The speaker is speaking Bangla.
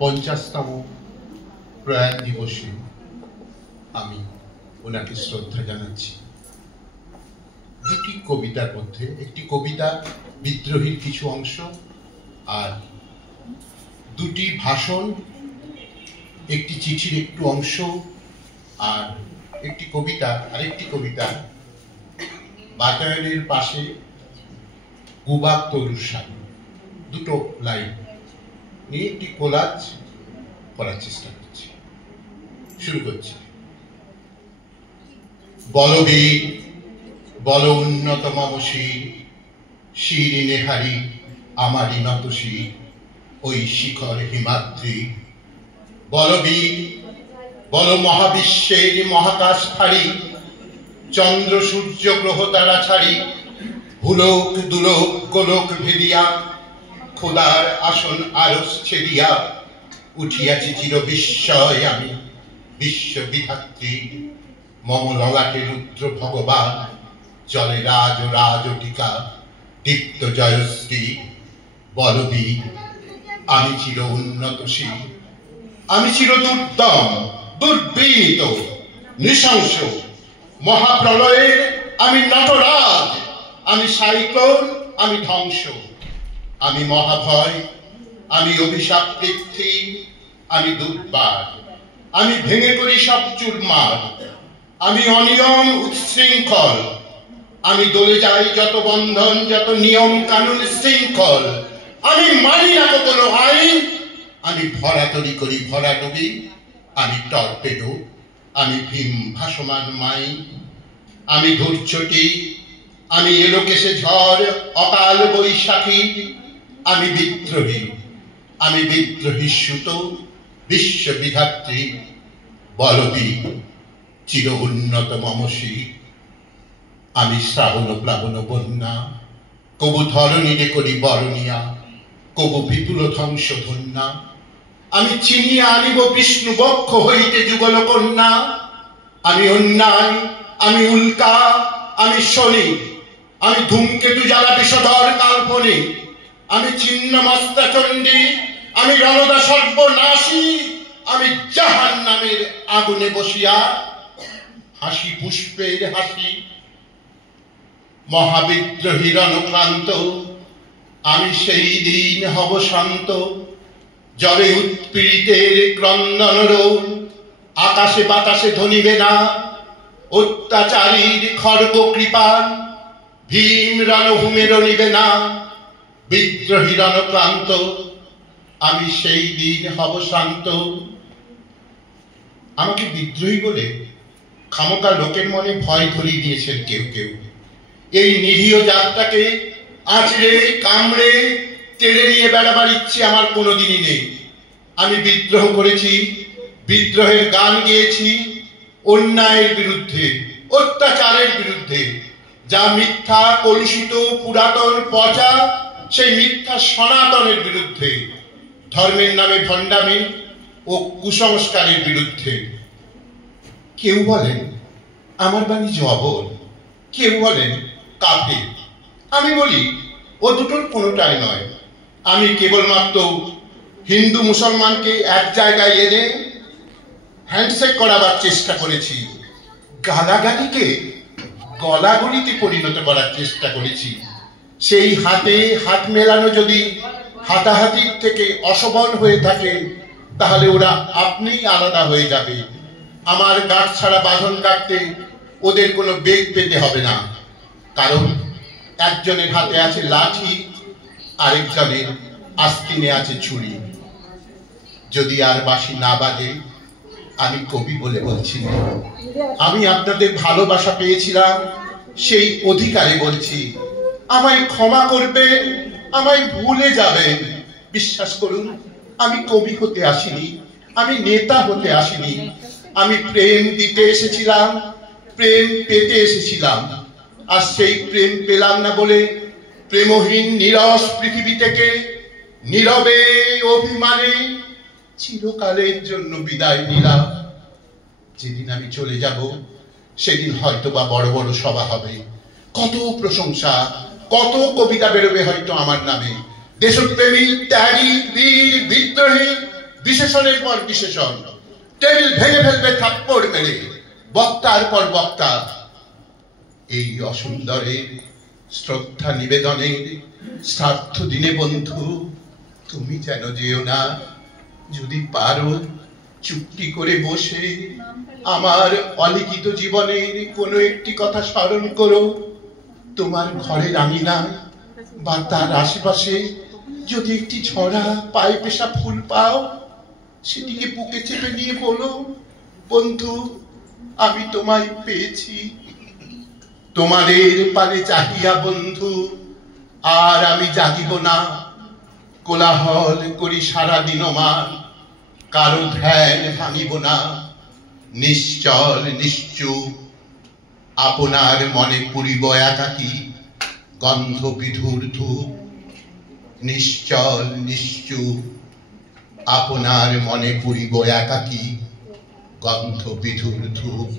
50তম প্রয়াণ দিবসে আমি ওনাকে শ্রদ্ধা জানাচ্ছি। দুটি কবিতার মধ্যে একটি কবিতা বিদ্রোহীর কিছু অংশ, আর দুটি ভাষণ, একটি চিঠির একটু অংশ, আর একটি কবিতা, আরেকটি কবিতা বাতায়নের পাশে গুবাব তরুর সাথে, দুটো লাইন নিয়ে একটি কোলাজ করার চেষ্টা করছি। শুরু করছি। বলবীর বল উন্নত মম শির, শির নেহারি আমারই নত শির, ওই শিখর হিমাদ্রি। বলবীর বল মহাবিশ্বের মহাকাশ ফাড়ি, চন্দ্র সূর্য গ্রহ তারা ছাড়ি, ভুলোক দুলোক গোলক ভেদিয়া, খোদার আসন আরস ছেদিয়া, উঠিয়াছি চির বিস্ময় আমি বিশ্ব বিধাত্রী। মম ললাটে রুদ্র ভগবান, জলে রাজ রাজটিকা দীপ্ত জয়শ্রী। বলবীর আমি চির উন্নতশীল, আমি চির দুর্দম দুর্বিনীত নৃশংস। মহাপ্রলয়ের আমি নটরাজ, আমি সাইক্লোন, আমি ধ্বংস। আমি মহাভয়, আমি অভিশাপ পৃথ্বী, আমি দুর্বার। আমি ভেঙে করি সব চুরমার, আমি অনিয়ম উচ্ছৃঙ্খল। আমি দলে যাই যত বন্ধন, যত নিয়ম কানুন শৃঙ্খল। আমি মানি না কোনো আইন, আমি ভরাতরি করি ভরাডুবি। আমি টর্পেডো, আমি ভীম ভাসমান মাইন। আমি ধূর্ছটি, আমি এলোকেশে ঝড় অকাল বৈশাখী। আমি বিদ্রোহী, আমি বিদ্রোহী সুত বিশ্ব বিধাত্রী। বলবীর চির উন্নত মমসী, আমি শ্রাবণ প্লাবন বন্যা। কবু ধরণীরে করি বরণিয়া, কবু বিপুল ধ্বংস ধন্যা। আমি চিনিয়া আনিব বিষ্ণু বক্ষ হইতে যুগল কন্যা। আমি অন্যায়, আমি উল্কা, আমি শনি। আমি ধূমকেতু জ্বালা বিষধর কাল্পনিক। আমি ছিন্ন মস্তা চণ্ডী, আমি রণদা সর্বনাশী। আমি জাহান্নামের আগুনে বসিয়া হাসি পুষ্পের হাসি। মহাবিদ্রোহী রণক্রান্ত, আমি সেই দিন হব শান্ত। জলে উৎপীড়িতের ক্রন্দন রোল আকাশে বাতাসে ধ্বনিবে না। অত্যাচারীর খর্গ কৃপান ভীম রণভূমে রণিবে না। বিদ্রোহী রণক্রান্ত, আমি সেই দিন হব শান্ত। আমাকে বিদ্রোহী বলে খামোকা লোকের মনে ভয় ধরিয়ে দিয়েছেন কেউ কেউ। এই নিরীহ জাতটাকে আঁচড়ে কামড়ে টেনে নিয়ে বেড়াবার ইচ্ছে আমার কোনোদিনই নেই। আমি বিদ্রোহ করেছি, বিদ্রোহের গান গেয়েছি, অন্যায়ের বিরুদ্ধে, অত্যাচারের বিরুদ্ধে। যা মিথ্যা কলুষিত পুরাতন পচা, সেই মিথ্যা সনাতনের বিরুদ্ধে। ধর্মের নামে ভণ্ডামি ও কুসংস্কারের বিরুদ্ধে। কেউ বলেন আমার বাণী জবর, কেউ বলেন কাফের। আমি বলি ও দুটোর কোনোটাই নয়। আমি কেবলমাত্র হিন্দু মুসলমানকে এক জায়গায় এনে হ্যান্ডশেক করাবার চেষ্টা করেছি, গালাগালিকে গলাগলিতে পরিণত করার চেষ্টা করেছি। সেই হাতে হাত মেলানো যদি হাতাহাতির থেকে অশোভন হয়ে থাকে, তাহলে ওরা আপনিই আলাদা হয়ে যাবে। আমার গাঁট ছাড়া বাঁধন কাটতে ওদের কোনো বেগ পেতে হবে না, কারণ একজনের হাতে আছে লাঠি, আরেকজনের আস্তিনে আছে ছুরি। যদি আর বাঁশি না বাজে, আমি কবি বলে বলছি না। আমি আপনাদের ভালোবাসা পেয়েছিলাম, সেই অধিকারে বলছি। আমায় ক্ষমা করবেন, আমায় ভুলে যাবেন। বিশ্বাস করুন, আমি কবি হতে আসিনি, আমি নেতা হতে আসিনি। আমি প্রেম দিতে এসেছিলাম, প্রেম পেতে এসেছিলাম। আর সেই প্রেম পেলাম না বলে প্রেমহীন নীরস পৃথিবী থেকে নীরবে অভিমানে চিরকালের জন্য বিদায় নিলাম। যেদিন আমি চলে যাব, সেদিন হয়তো বা বড় বড় সভা হবে, কত প্রশংসা, কত কবিতা বেরোবে হয়তো আমার নামে। দেশপ্রেমী, ত্যাগী, বীর, বিদ্রোহী, বিশেষণের পর বিশেষণ, টেবিল ভেঙে ফেলবে থাপ্পড় মেরে, বক্তার পর বক্তা। এই অসুন্দরের শ্রদ্ধা নিবেদনের শ্রাদ্ধ দিনে বন্ধু তুমি যেন যেও না। যদি পারো চুপটি করে বসে আমার অলিখিত জীবনের কোনো একটি কথা স্মরণ করো। তোমার ঘরের আঙিনা বা তার আশেপাশে যদি একটি ঝরা পায়ে পেশা ফুল পাও, সেটিকে বুকে চেপে নিয়ে বলো, বন্ধু আমি তোমায় পেয়েছি। তোমাদের পানে চাহিয়া বন্ধু আর আমি জাগিব না। কোলাহল করি সারাদিন মান, কারো ধ্যান ভাঙিব না। নিশ্চল নিশ্চুপ আপনার মনে পুরিব একাকী গন্ধ বিধুর ধূপ। নিশ্চল নিশ্চুপ আপনার মনে পুরিব একাকী গন্ধ বিধুর ধূপ।